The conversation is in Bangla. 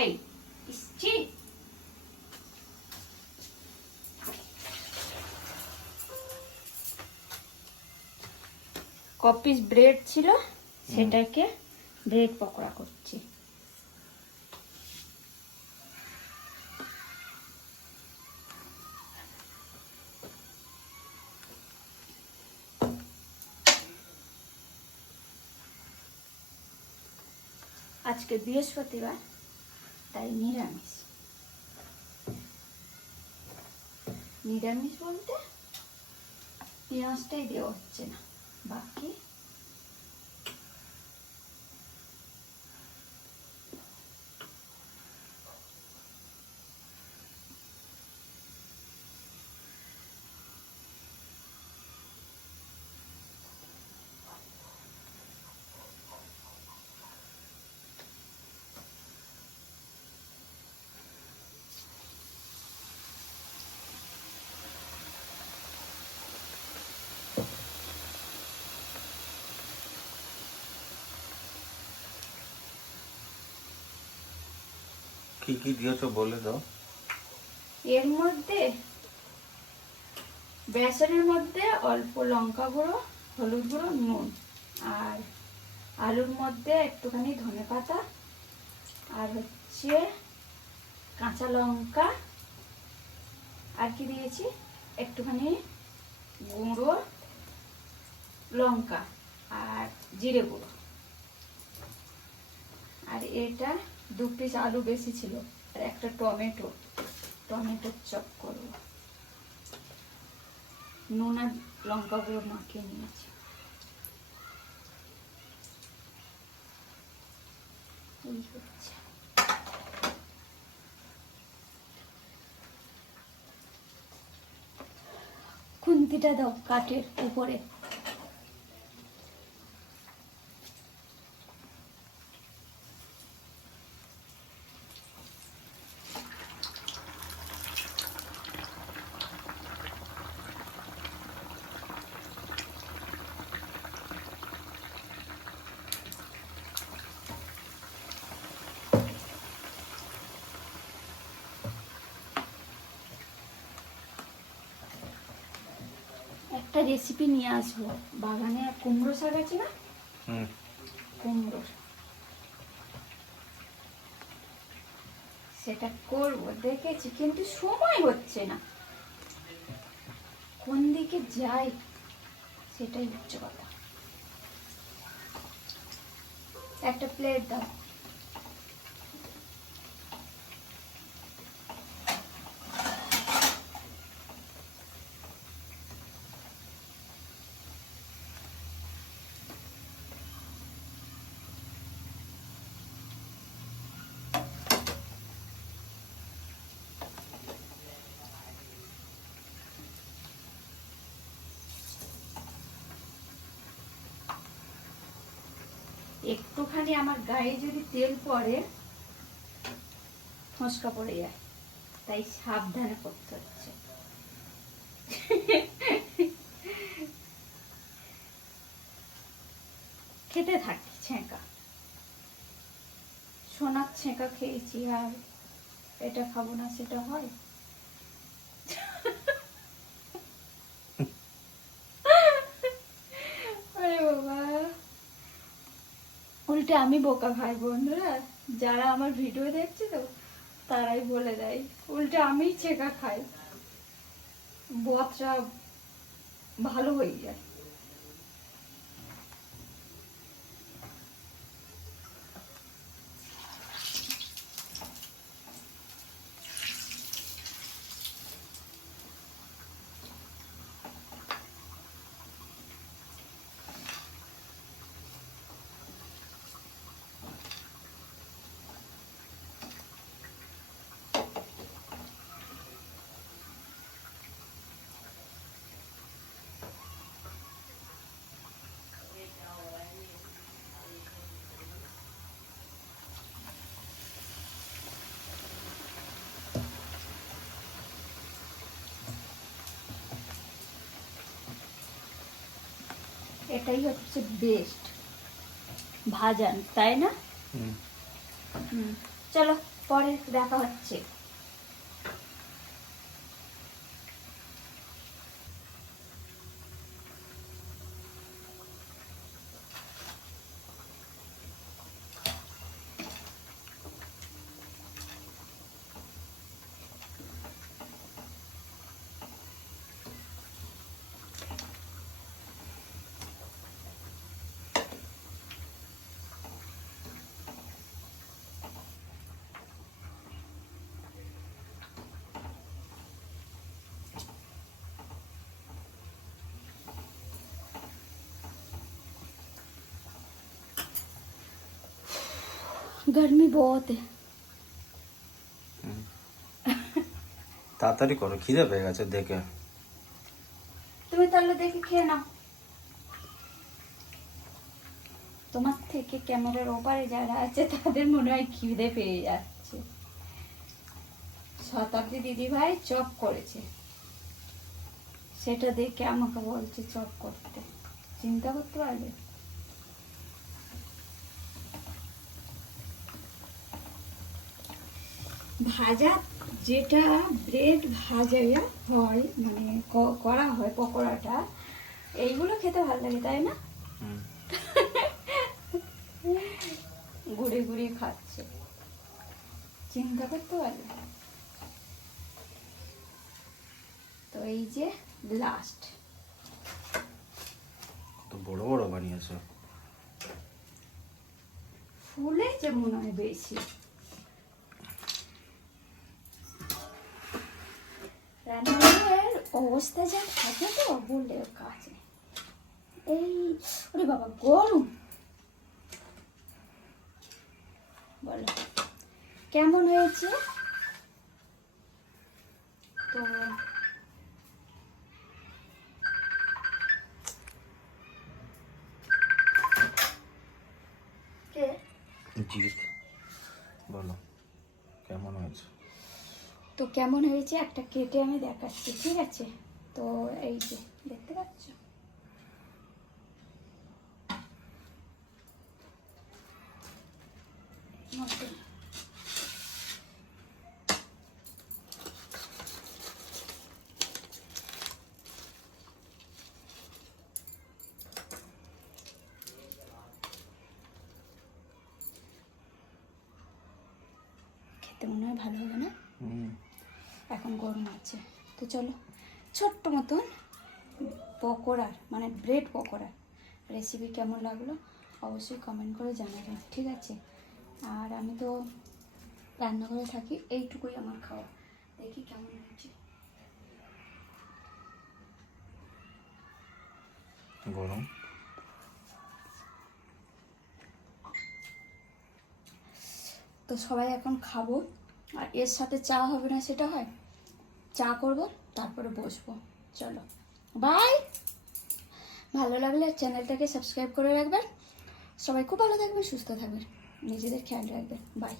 এই ইসছি কপিস ব্রেড ছিল, সেটাকে ব্রেড পকোড়া করছি। আজকে বৃহস্পতিবার, তাই নিরামিষ। নিরামিষ বলতে পেঁয়াজটাই দেওয়া হচ্ছে না, বাকি কি কি দিয়েছো বলে দাও। এর মধ্যে বেসনের মধ্যে অল্প লঙ্কা গুঁড়ো, হলুদ গুঁড়ো, নুন, আর আলুর মধ্যে একটুখানি ধনেপাতা, আর হচ্ছে কাঁচা লঙ্কা, আর কি দিয়েছি একটুখানি গুঁড়ো লঙ্কা আর জিরে গুঁড়ো। আর এটা 2 পিস আলু বেশি ছিল, আর একটা টমেটোর চপ করবো। নুন আর লঙ্কা গুঁড়ো মাখিয়ে নিয়েছি। এই হচ্ছে খুন্তিটা দাও কাঠের উপরে। একটা রেসিপি নিয়ে আসবো, বাগানে কুমড়ো শাক আছে না, কুমড়ো সেটা করবো দেখেছি, কিন্তু সময় হচ্ছে না, কোন দিকে যাই সেটাই হচ্ছে কথা। একটা প্লেট দাও। একটুখানি আমার গায়ে যদি তেল পড়ে ফসকা পড়ে যায়, তাই সাবধানে করতে হচ্ছে। খেতে থাকি ছেঁকা, সোনার ছেঁকা খেয়েছি, আর এটা খাবো না সেটা হয়? আরে বাবা, উল্টে আমি বোকা ভাই। বন্ধুরা যারা আমার ভিডিও দেখছে তো তারাই বলে দেয় উল্টে আমি ছেঁকা খাই, বদটা ভালো হয়ে যায়। এটাই হচ্ছে বেস্ট ভাজান, তাই না? হুম। চলো পরে দেখা হচ্ছে। गर्मी बहुत है। তাড়াতাড়ি করো, খিদে পেয়ে গেছে দেখে। তুমি তাহলে দেখে খেয়ে নাও। তোমার থেকে ক্যামেরার ওপারে যারা আছে তাদের মনে হয় খিদে পেয়ে যাচ্ছে। শতাব্দী দিদি ভাই চপ করেছে, সেটা দেখে আমাকে বলছে চপ করতে। চিন্তা করতে পারবে? ভাজা যেটা ব্রেড ভাজা হয় মানে করা হয় পকোড়াটা, এইগুলো খেতে ভালো লাগে তাই না? ঘুরে ঘুরে খাচ্ছে, চিন্তা করতে পারবে? তো এই যে লাস্ট। তো বড় বড় বানিয়েছো। ফুলেছে মনে হয় বেশি। রান্নাঘরের অবস্থা যা থাকে তো বললে কাজ নেই। এই ওরে বাবা গরম। বলো কেমন হয়েছে? তো কে জিৎ, বলো কেমন হয়েছে? তো কেমন হয়েছে একটা কেটে আমি দেখাচ্ছি, ঠিক আছে? তো এই যে দেখতে পাচ্ছ, মটন। খেতে মনে হয় ভালো হবে না? এখন গরম আছে। তো চলো ছোট্ট মতন পকোড়ার মানে ব্রেড পকোড়ার রেসিপি কেমন লাগলো অবশ্যই কমেন্ট করে জানাবেন, ঠিক আছে? আর আমি তো রান্নাঘরে থাকি, এইটুকুই আমার খাওয়া। দেখি কেমন হয়েছে। গরম। তো সবাই এখন খাবো, আর এর সাথে চা হবে না সেটা হয়? চা করব তারপরে বসবো। চলো বাই। ভালো লাগলে চ্যানেলটাকে সাবস্ক্রাইব করে রাখবেন। সবাই খুব ভালো থাকবেন, সুস্থ থাকবেন, নিজেদের খেয়াল রাখবেন। বাই।